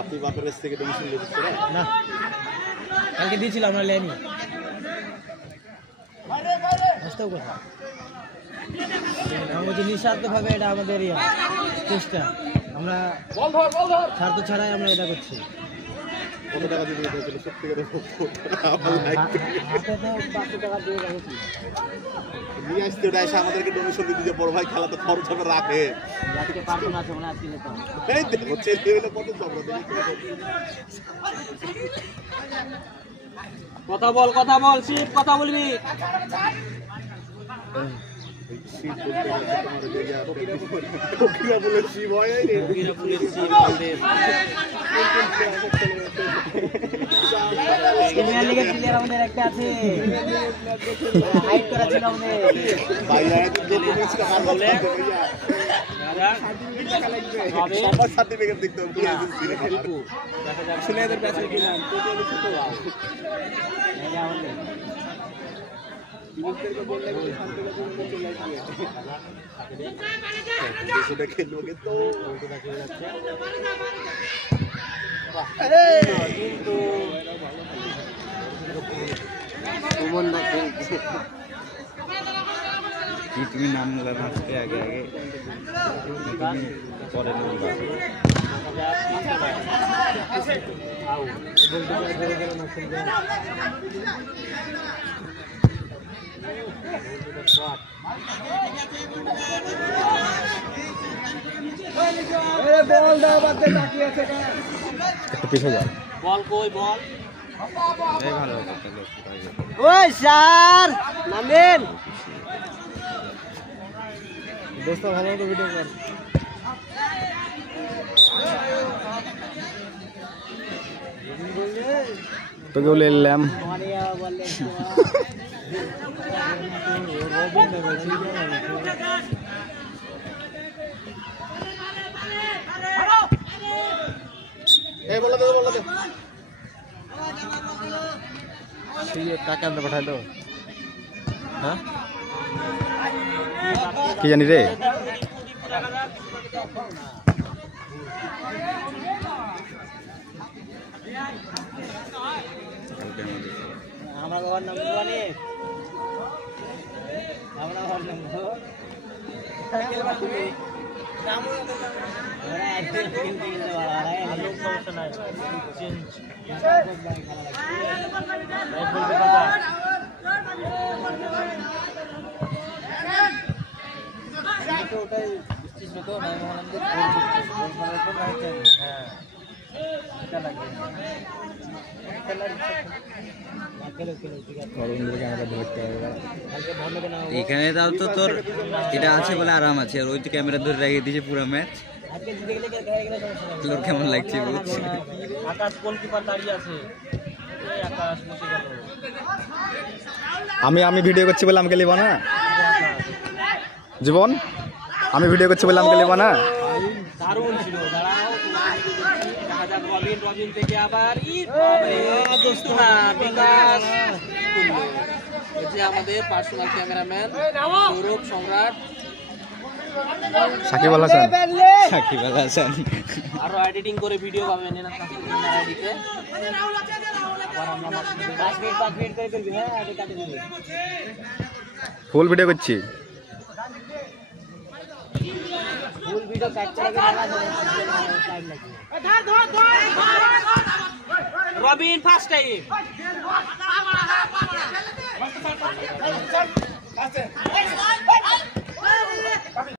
আপনি বাপের কাছ থেকে ডোনেশন দিয়েছেন না? কালকে দিয়েছিলাম, আমরা লেনি নিঃস্বার্থভাবে, এটা আমাদের চেষ্টা, আমরা স্বার্থ ছাড়াই আমরা এটা করছি। কত টাকা দিয়ে দিয়েছিল? সত্যি করে নিয়ে আসতে ওটা এসে আমাদেরকে ডোনেশন দিতে, যে বড় ভাই খেলা তো খরচ হবে, রাখে কথা বল, কথা বল, শিব কথা বলবি। আমাদের একটা আছে, হাইট করা ছিল আমাদের। সার্টিফিকেট দেখতে খেলবো কিন্তু তুমি নাম আসতে আগে আগে পরে একটু পিছিয়ে যাও। বল কই বল, ভালো ওই স্যার নামেন দোস্ত ভালো মতো ভিডিও কর। তোকে বলে এলাম টাকা আনতে পাঠাইলো। হ্যাঁ কি জানি রে, আমার ঘর নাম্বার অনেক, আমরা ঘর নাম্বার এখানে তাও তো তোর এটা আছে বলে আরাম আছে, আর ওই তো ক্যামেরা ধরে রেখে দিয়েছে পুরো ম্যাচ। তোর কেমন লাগছে? আকাশ গোলকিপার দাঁড়িয়ে আছে, আকাশ বসে গেল। আমি ভিডিও করছি বলে আমাকে লিবা না জীবন, আমি ভিডিও করছি বলে আমাকে লিবা না। দারুণ ছিল, দাঁড়াও দেখা যাক। রবিন থেকে আবার বিকাশ, আমাদের পার্সোনাল ক্যামেরাম্যান সৌরভ সম্রাট, সাকিব আল হাসান, সাকিব আল হাসান আরো এডিটিং করে ভিডিও পাবেন এনার কাছে, আইডিতে। ফুল ভিডিও করছি, full video capture Robin first time